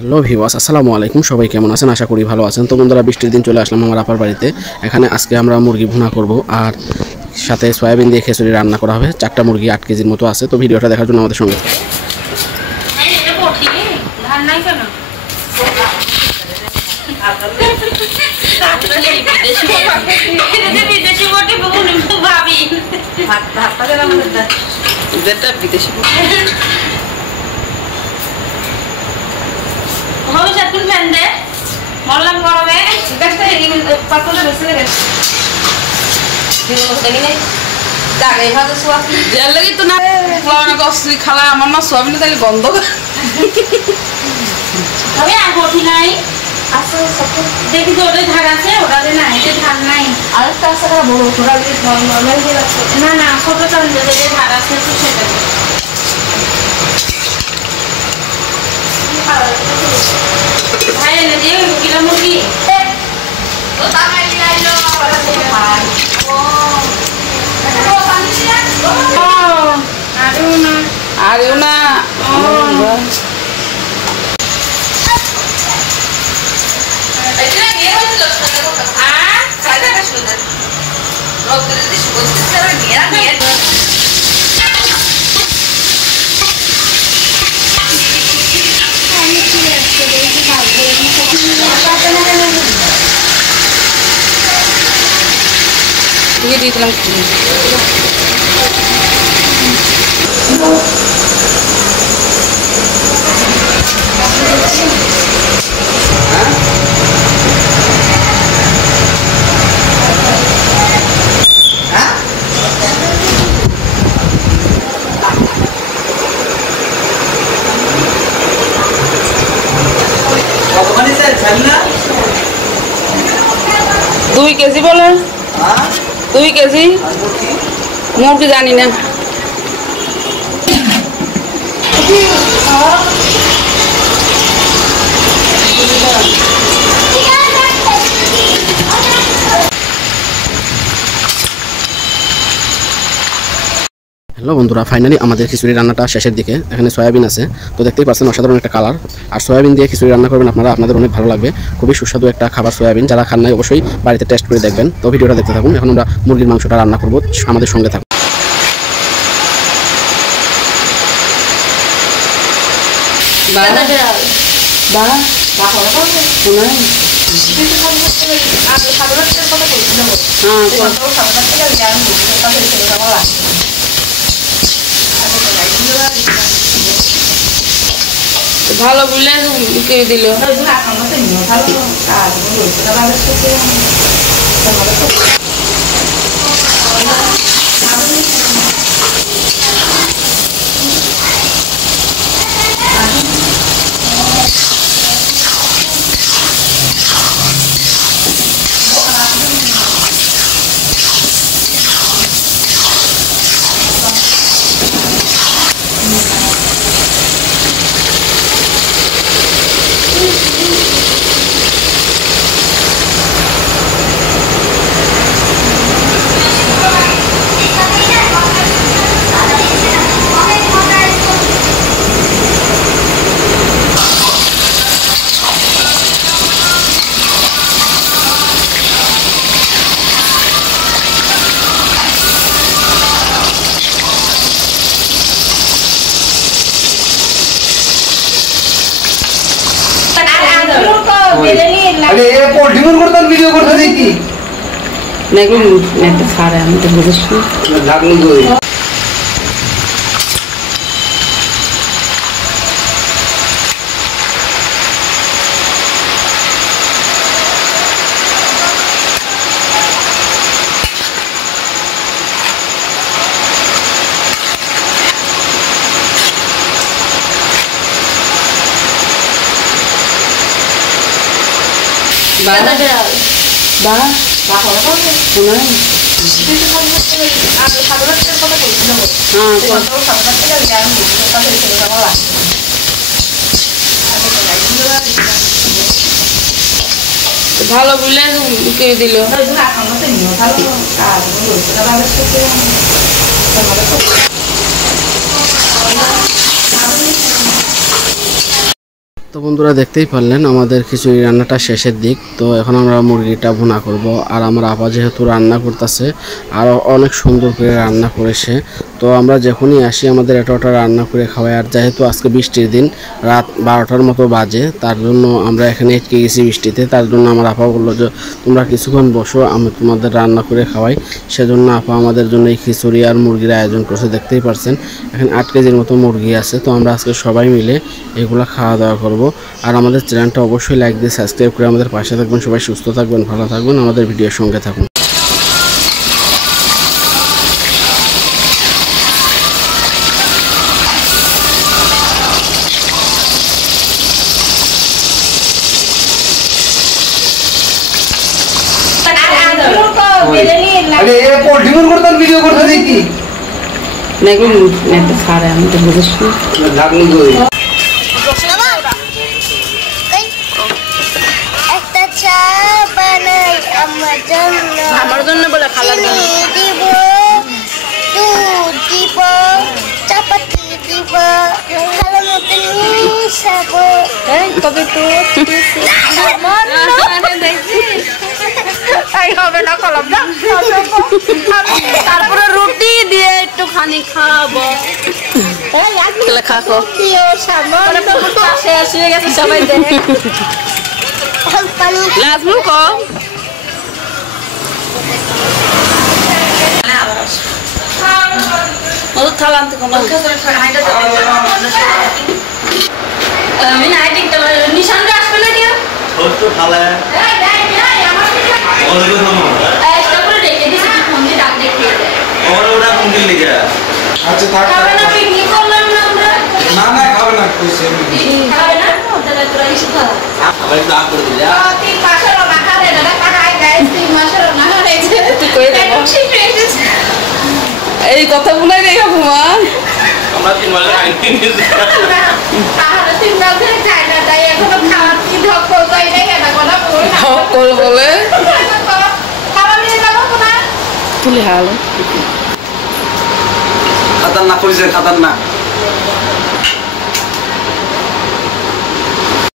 Hello viewers, আসসালামু আলাইকুম। সবাই কেমন আছেন? আশা করি ভালো আছেন। তো বন্ধুরা, বৃষ্টির দিন চলে আসলাম আমার আপার বাড়িতে। এখানে আজকে আমরা মুরগি ভুনা করব, আর সাথে সয়াবিন দিয়ে খিচুড়ি রান্না করা হবে। 4টা মুরগি 8 কেজির মতো আছে। তো ভিডিওটা দেখার জন্য আমাদের সঙ্গে ভবিষ্যৎ ফ্যান দে মরলাম গরমে পাতলে বেশি লেগে খালা আমার না সয়াবিন তাকে গন্ধ তবে আর বটি নাই দেখি তো ওটাই ধার আছে, ওটাতে নাই, এতে ধার নাই। আরেকটা আছে বড় ওরা না না, ছোট চাল যেতে ধার আছে তো সেটা ভাই এনে দিয়ে কিলো মুরগি আরেও না দিয়ে দিয়েছিলাম দুই কেজি বলে 2 কেজি মুরগি জানি না। হ্যালো বন্ধুরা, ফাইনালি আমাদের খিচুড়ি রান্নাটা শেষের দিকে। এখানে সয়াবিন আছে, তো দেখতেই পাচ্ছেন অসাধারণ একটা কালার। আর সয়াবিন দিয়ে খিচুড়ি রান্না করবেন আপনারা, আপনাদের অনেক ভালো লাগবে। খুবই সুস্বাদু একটা খাবার সয়াবিন। যারা খান নাই অবশ্যই বাড়িতে টেস্ট করে দেখবেন। তো ভিডিওটা দেখতে থাকুন। এখন আমরা মুরগির মাংসটা রান্না করব, আমাদের সঙ্গে থাকুন। ভালো বুঝলে কে দিল ভিডিও করতে দেখি একটা সারে আমি তো বুঝেছি ভালো বুঝলে কে দিল তো বন্ধুরা দেখতেই পারলেন আমাদের খিচুড়ি রান্নাটা শেষের দিক। তো এখন আমরা মুরগিটা ভুনা করব। আর আমার আপা যেহেতু রান্না করতেছে আর অনেক সুন্দর করে রান্না করেছে, তো আমরা যখনই আসি আমাদের এটা রান্না করে খাওয়াই। আর যেহেতু আজকে বৃষ্টির দিন, রাত 12টার মতো বাজে, তার জন্য আমরা এখানে আটকে গেছি বৃষ্টিতে। তার জন্য আমার আপা বললো যে তোমরা কিছুক্ষণ বসো, আমি তোমাদের রান্না করে খাওয়াই। সেজন্য আপা আমাদের জন্য এই খিচুড়ি আর মুরগির আয়োজন করছে। দেখতেই পারছেন এখানে 8 কেজির মতো মুরগি আছে। তো আমরা আজকে সবাই মিলে এগুলো খাওয়া দাওয়া করব। আর আমাদের চ্যানেলটা অবশ্যই লাইক দিয়ে সাবস্ক্রাইব করে আমাদের পাশে থাকবেন। সবাই সুস্থ থাকবেন, ভালো থাকবেন, আমাদের ভিডিওর সঙ্গে থাকুন। আরে এ পোল্ট্রি মুরগির তার ভিডিও করতে দেখি এগুলো একটা সারে আমি তো বুঝিস না। লাগনি গই একটা চা বানাই আমার জন্য বলে খালার জন্য দিব, দুধ দিব, চাপাতি দিব, ভালো মতো মিশাবো। তবে তো হবে না কলম না, তারপরে রুটি দিয়ে একটুখানি খাবো। খাবো শেষ হয়ে গেছে সবাই দেখে লাজমুল কম থালা আনতে আমি নাইটিংটা নিশানটা আসবে না কেউ ছোট্ট থালা একটা করে রেখে দিয়েছি কি ফোন দিয়ে ডাক দেখিয়ে দেয়। ওটা কোন দিন লিখে আচ্ছা থাক খাবে না, পিকনিক করলাম না আমরা। না না খাবে না কইছে খাবে না তাহলে তোরা এসে খা। আবার একটু আগ করে দিলে 3 মাসের রান্না খাবে না কাকাই গাইস 3 মাসের রান্না হয়েছে তুই কই দেবো? এই কথা বলে রেখে ঘুমা আমরা 3 মাসের আইনি তাহলে 3 মাসের খাই না তাই এখনো খাওয়ার কি ঢক করতেই নেই এটা কথা বলে না। কল বলে খাওয়া নিয়ে যাবো না তুলে হালো খাতারনাক কইছে খাতারনাক